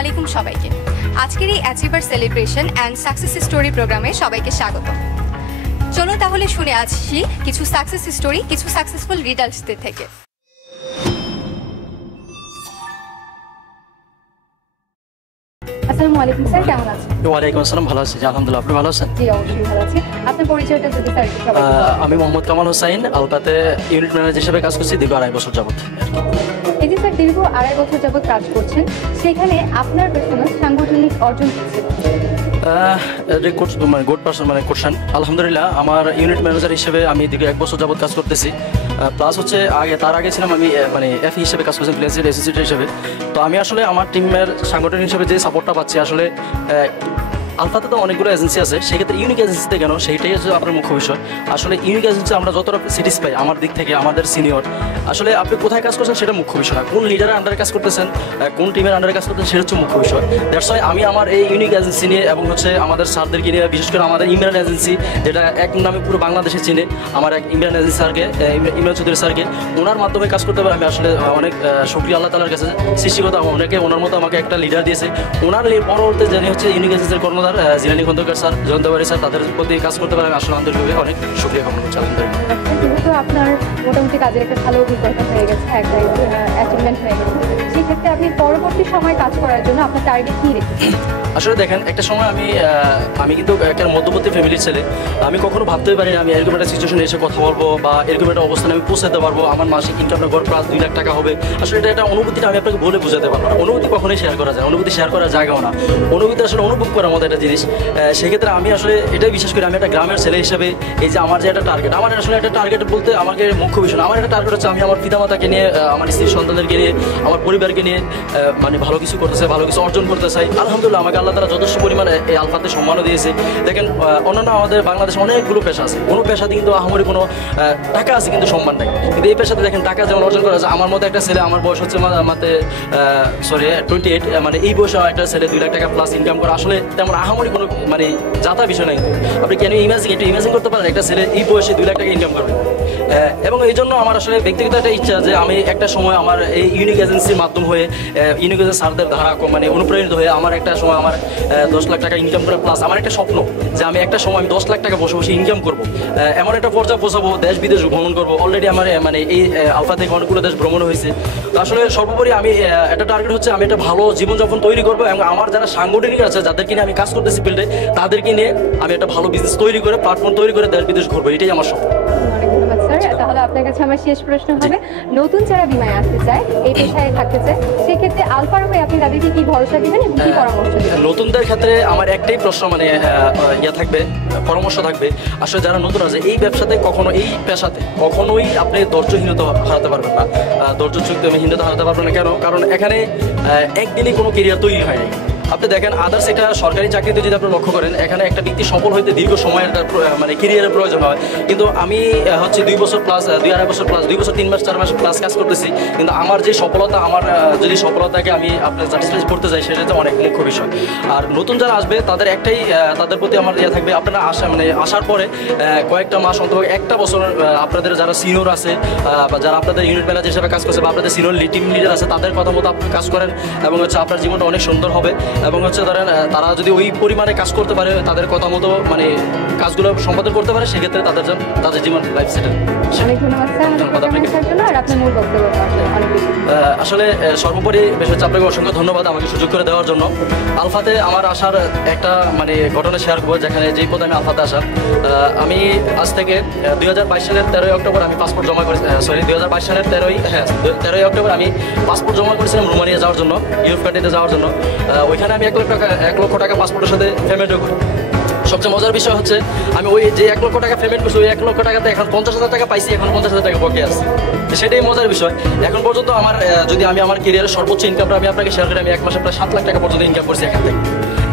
আলাইকুম সবাইকে। আজকের এই achiever celebration and success story প্রোগ্রামে সবাইকে স্বাগত। চলুন তাহলে শুনে আসছি কিছু সাকসেস স্টোরি, কিছু সাকসেসফুল রিডার্সদের থেকে। আসসালামু আলাইকুম স্যার, কেমন আছেন? ওয়ালাইকুম আসসালাম, ভালো আছি আলহামদুলিল্লাহ। আপনি ভালো আছেন? জি অবশ্যই ভালো আছি। আপনার পরিচয়টা যদি স্যার একটু সবাইকে বলেন। আমি মোহাম্মদ কামাল হোসাইন, আলকাতে ইউনিট ম্যানেজার হিসেবে কাজ করছি দীর্ঘ 2.5 বছর যাবত। এই যে স্যার দীর্ঘ 2.5 বছর যাবত কাজ করছেন, সেখানে আপনার পার্সোনাল সাংগঠনিক অর্জন কি ছিল? কোশ্চেন। আলহামদুলিল্লাহ, আমার ইউনিট ম্যানেজার হিসেবে আমি দীর্ঘ 1 বছর যাবত কাজ করতেছি। প্লাস হচ্ছে তার আগে ছিলাম আমি এফি হিসেবে কাজ করছি, ফ্রিল্যান্সার অ্যাসোসিয়েট হিসেবে। তো আমি আসলে আমার টিমের সাংগঠনিক হিসেবে যে সাপোর্টটা পাচ্ছি, আসলে আলফাতে তো অনেকগুলো এজেন্সি আছে, সেক্ষেত্রে ইউনিক এজেন্সিতে কেন, সেইটাই হচ্ছে আপনার মুখ্য বিষয়। আসলে ইউনিক এজেন্সি আমরা যতটা সিটিস পাই আমার দিক থেকে, আমাদের সিনিয়র, আসলে আপনি কোথায় কাজ করছেন সেটা মুখ্য বিষয় না, কোন লিডারের আন্ডারে কাজ করতেছেন, কোন টিমের আন্ডারে কাজ করতেছেন, সেটা হচ্ছে মুখ্য বিষয়। দ্যাটস ওয়াই আমি আমার এই ইউনিক এজেন্সি নিয়ে এবং হচ্ছে আমাদের স্যারদেরকে নিয়ে, বিশেষ করে আমাদের ইমরান এজেন্সি, যেটা এক নামে পুরো বাংলাদেশে চিনে, আমার এক ইমরান এজেন্সি স্যারকে, ইমরান চৌধুরী স্যারকে, ওনার মাধ্যমে কাজ করতে পারে আমি আসলে অনেক শুকরিয়া আল্লাহ তাআলার কাছে। সৃষ্টিকর্তা অনেকে ওনার মতো আমাকে একটা লিডার দিয়েছে। ওনার পরবর্তী জানি হচ্ছে ইউনিক এজেন্সির কর্ণধার জিলানি খন্দকার স্যার, জয়ন্ত বাড়ি স্যার, তাদের প্রতি কাজ করতে পারে আমি আসলে আন্তরিকভাবে অনেক শুকরিয়া জ্ঞাপন করছি। যেহেতু আপনার মোটামুটি কাজের একটা ভালো অভিজ্ঞতা হয়ে গেছে, একটা অ্যাচিভমেন্ট হয়ে গেছে, সেক্ষেত্রে আপনি পরবর্তী সময় কাজ করার জন্য আপনার টার্গেট কী রেখেছেন? আসলে দেখেন, একটা সময় আমি কিন্তু একটা মধ্যবর্তী ফ্যামিলির ছেলে। আমি কখনো ভাবতেই পারিনি আমি এরকম একটা সিচুয়েশনে এসে কথা বলবো বা এরকম একটা অবস্থানে আমি পৌঁছাতে পারবো, আমার মাসিক ইনকামটা গড় প্রায় 2 লাখ টাকা হবে। আসলে এটা একটা অনুভূতিটা আমি আপনাকে বলে বোঝাতে পারবো না। অনুভূতি কখনোই শেয়ার করা যায়, অনুভূতি শেয়ার করার জায়গাও না, অনুভূতি আসলে অনুভব করার মতো একটা জিনিস। সেক্ষেত্রে আমি আসলে এটাই বিশেষ করি, আমি একটা গ্রামের ছেলে হিসেবে এই যে আমার যে একটা টার্গেট, আমার আসলে একটা টার্গেট বলতে আমাকে মুখ্য বিষয় না, আমার একটা টার্গেট হচ্ছে আমি আমার পিতামাতাকে নিয়ে, আমার স্ত্রী সন্তানদেরকে নিয়ে, আমার পরিবারকে নিয়ে ভালো কিছু করতে চাই, ভালো কিছু অর্জন করতে চাই। আলহামদুলিল্লাহ, আমাকে আল্লাহ তাআলা যথেষ্ট পরিমাণে এই আলফাতে সম্মানও দিয়েছে। দেখেন, অন্যান্য আমাদের বাংলাদেশে অনেকগুলো পেশা আছে, কোনো পেশাতে কিন্তু আহামরি কোনো টাকা আছে কিন্তু সম্মান নাই। কিন্তু এই পেশাতে দেখেন টাকা যেমন অর্জন করা যায়। আমার মতো একটা ছেলে, আমার বয়স হচ্ছে 28, এই বয়সে একটা ছেলে 2 লাখ টাকা প্লাস ইনকাম করে, আসলে তেমন আহামরি কোনো যাতা বিষয় নাই। আপনি কেন ইমাজিন করতে পারেন একটা ছেলে এই বয়সে 2 লাখ টাকা ইনকাম করবে? এবং এই জন্য আমার আসলে ব্যক্তিগত একটা ইচ্ছা যে আমি একটা সময় আমার এই ইউনিক এজেন্সির মাধ্যম হয়ে, ইউনিক এজেন্সি স্যারদের ধারা অনুপ্রাণিত হয়ে আমার একটা সময় আমার 10 লাখ টাকা ইনকাম করে, প্লাস আমার একটা স্বপ্ন যে আমি একটা সময় 10 লাখ টাকা বসে বসে ইনকাম করবো, এমন একটা পর্যায়ে পৌঁছাবো, দেশ বিদেশ ভ্রমণ করবো। অলরেডি আমার এই আলফা থেকে অনেকগুলো দেশ ভ্রমণ হয়েছে। তো আসলে সর্বোপরি আমি একটা টার্গেট হচ্ছে আমি একটা ভালো জীবনযাপন তৈরি করবো এবং আমার যারা সাংগঠনিক আছে, যাদেরকে নিয়ে আমি কাজ করতেছি ফিল্ডে, তাদেরকে নিয়ে আমি একটা ভালো বিজনেস তৈরি করে, প্ল্যাটফর্ম তৈরি করে দেশ বিদেশ ঘুরবো, এটাই আমার স্বপ্ন। তাহলে আপনার কাছে আমার শেষ প্রশ্ন হবে, নতুন যারা বীমায় আসতে চায়, এই পেশায় থাকতে চায়, সেক্ষেত্রে আলফার হয়ে আপনি তাদেরকে কি ভরসা দিবেন এবং কি পরামর্শ দিবেন? নতুনদের ক্ষেত্রে আমার একটাই প্রশ্ন, পরামর্শ থাকবে। আসলে যারা নতুন আছে এই ব্যবসাতে, এই পেশাতে কখনোই আপনি ধৈর্যহীনতা হারাতে পারবেন না, ধৈর্যহীনতা হারাতে পারবেন না। কেন? কারণ এখানে একদিনই কোনো কেরিয়ার তৈরি হয় নাই। আপনি দেখেন আদার্স একটা সরকারি চাকরিতে যদি আপনি লক্ষ্য করেন, এখানে একটা ব্যক্তি সফল হইতে দীর্ঘ সময়ের কেরিয়ারের প্রয়োজন হয়। কিন্তু আমি হচ্ছে 2 বছর প্লাস, 2.5 বছর প্লাস, 2 বছর 3 মাস 4 মাস প্লাস কাজ করতেছি, কিন্তু আমার যে সফলতা, আমার যদি সফলতাকে আমি আপনার স্যাটিসফাই করতে চাই, সেটা অনেক মুখ্য বিষয়। আর নতুন যারা আসবে তাদের একটাই, তাদের প্রতি আমার থাকবে, আপনারা আসার পরে কয়েকটা মাস অন্তত 1টা বছর আপনাদের যারা সিনিয়র আছে বা যারা আপনাদের ইউনিট ম্যানেজার হিসেবে কাজ করছে বা আপনাদের সিনিয়র টিম লিডার আছে, তাদের কথা মতো আপনি কাজ করেন এবং হচ্ছে আপনার জীবনটা অনেক সুন্দর হবে। এবং হচ্ছে ধরেন তারা যদি ওই পরিমাণে কাজ করতে পারে, তাদের কথা মতো কাজগুলো সম্পাদন করতে পারে, সেক্ষেত্রে তাদের জীবন লাইফ সেটেল। আসলে সর্বোপরি বেশ হচ্ছে আপনাকে অসংখ্য ধন্যবাদ আমাকে সুযোগ করে দেওয়ার জন্য। আলফাতে আমার আসার একটা ঘটনা শেয়ার করবো, যেখানে যেই পথে আমি আলফাতে আসা। আমি আজ থেকে 2022 সালের 13ই অক্টোবর আমি পাসপোর্ট জমা করেছি, 2022 সালের 13ই অক্টোবর আমি পাসপোর্ট জমা করেছিলাম রোমানিয়া যাওয়ার জন্য, ইউরোপ কান্ট্রিতে যাওয়ার জন্য। ওইখানে আমি 1 লক্ষ টাকা পাসপোর্টের সাথে পেমেন্টও করি। সবচেয়ে মজার বিষয় হচ্ছে আমি ওই যে 1 লক্ষ টাকা পেমেন্ট করছি, ওই 1 লক্ষ টাকাতে এখন 50,000 টাকা পাইছি, এখন 50,000 টাকা বকে আছে। সেটাই মজার বিষয়। এখন পর্যন্ত আমার যদি আমি আমার কেরিয়ারের সর্বোচ্চ ইনকামটা আমি আপনাকে শেয়ার করি, আমি 1 মাসে প্রায় 7 লাখ টাকা পর্যন্ত ইনকাম করছি এখান থেকে।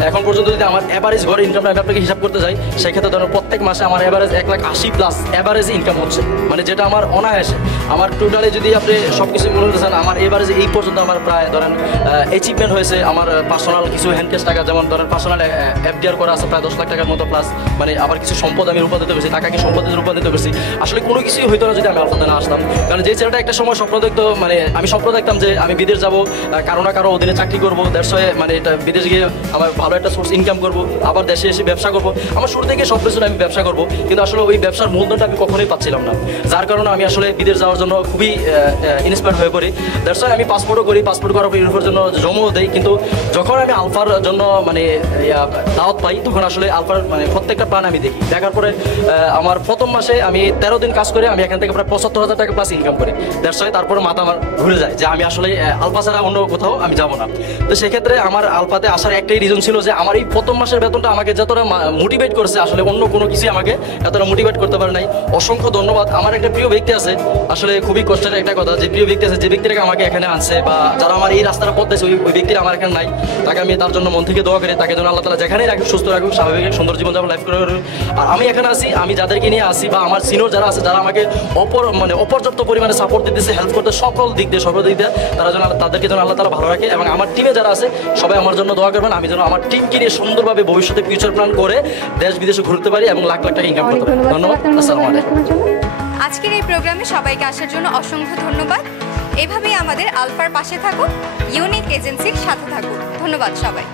এখন পর্যন্ত যদি আমার অ্যাভারেজ ঘরে ইনকামটা আমি আপনাকে হিসাব করতে যাই, সেক্ষেত্রে ধরুন প্রত্যেক মাসে আমার অ্যাভারেজ 1,80,000+ অ্যাভারেজ ইনকাম হচ্ছে, মানে যেটা আমার অনায়াসে। আমার টোটালি যদি আপনি সব কিছু মনে করতে চান, আমার এভারেজ এই পর্যন্ত আমার প্রায় ধরেন অ্যাচিভমেন্ট হয়েছে আমার পার্সোনাল কিছু হ্যান্ডক্যাশ টাকা, যেমন ধরেন পার্সোনাল এফডিআর করা আছে প্রায় 10 লাখ টাকার মতো প্লাস, মানে আবার কিছু সম্পদ আমি রূপান্তরিত করছি, টাকাকে সম্পদে রূপান্তরিত করছি। আসলে কোনো কিছুই হইতো না যদি আমি আলফাতে না আসতাম। কারণ যে ছেলেটা একটা সময় স্বপ্ন দেখতো, মানে আমি স্বপ্ন দেখতাম যে আমি বিদেশ যাবো, কারো না কারো অধীনে চাকরি করবো, দেশ হয়ে মানে এটা বিদেশ গিয়ে আমার ভালো একটা সোর্স ইনকাম করবো, আবার দেশে এসে ব্যবসা করবো। আমার শুরু থেকে সব কিছু আমি ব্যবসা করবো, কিন্তু আসলে ওই ব্যবসার মূলধনটা আমি কখনোই পাচ্ছিলাম না, যার কারণে আমি আসলে বিদেশ যাওয়ার জন্য খুবই ইন্সপায়ার হয়ে পড়ি। দ্যাটস ওয়াই আমি পাসপোর্টও করি, পাসপোর্ট করার পর ইউরোপের জন্য জমাও দেই। কিন্তু যখন আমি আলফার জন্য মানে দাওয়াত পাই, তখন আসলে আলফার মানে প্রত্যেকটা প্ল্যান আমি দেখি। দেখার পরে আমার প্রথম মাসে আমি 13 দিন কাজ করে আমি এখান থেকে প্রায় 75,000 টাকা প্লাস ইনকাম করি। দ্যাটস ওয়াই তারপরে মাথা আমার ঘুরে যায় যে আমি আসলে আলফা ছাড়া অন্য কোথাও আমি যাবো না। তো সেক্ষেত্রে আমার আলফাতে আসার একটাই রিজন ছিল যে আমার এই প্রথম মাসের বেতনটা আমাকে যতটা মোটিভেট করেছে, আসলে অন্য কোনো কিছুই আমাকে এতটা মোটিভেট করতে পারে নাই। অসংখ্য ধন্যবাদ। আমার একটা প্রিয় ব্যক্তি আছে, আসলে খুবই কষ্টের একটা কথা, যে প্রিয় ব্যক্তি আছে, যে ব্যক্তিটাকে আমাকে এখানে আনছে বা যারা আমার এই রাস্তাটা পথ দিয়েছে, ওই ব্যক্তিরা আমার এখানে নাই। তাকে আমি তার জন্য মন থেকে দোয়া করি, তাকে যেন আল্লাহ তাআলা যেখানেই রাখুক সুস্থ রাখুক, স্বাভাবিক সুন্দর জীবনযাপন লাইফ করে। আর আমি এখানে আসি, আমি যাদেরকে নিয়ে আসি বা আমার সিনিয়র যারা আছে, যারা আমাকে অপর্যাপ্ত পরিমাণে সাপোর্ট দিতেছে, হেল্প করতে সকল দিক দিয়ে তারা যেন তাদেরকে যেন আল্লাহ তাআলা ভালো রাখে। এবং আমার টিমে যারা আছে সবাই আমার জন্য দোয়া করবেন, আমি যেন আমার টিমকে নিয়ে সুন্দরভাবে ভবিষ্যতে ফিউচার প্ল্যান করে দেশ বিদেশে ঘুরতে পারি এবং লাখ লাখ টাকা ইনকাম করতে পারি। ধন্যবাদ। আসসালামু আলাইকুম। আজকের এই প্রোগ্রামে সবাইকে আসার জন্য অসংখ্য ধন্যবাদ। এভাবেই আমাদের আলফার পাশে থাকুন, ইউনিক এজেন্সির সাথে থাকুন। ধন্যবাদ সবাই।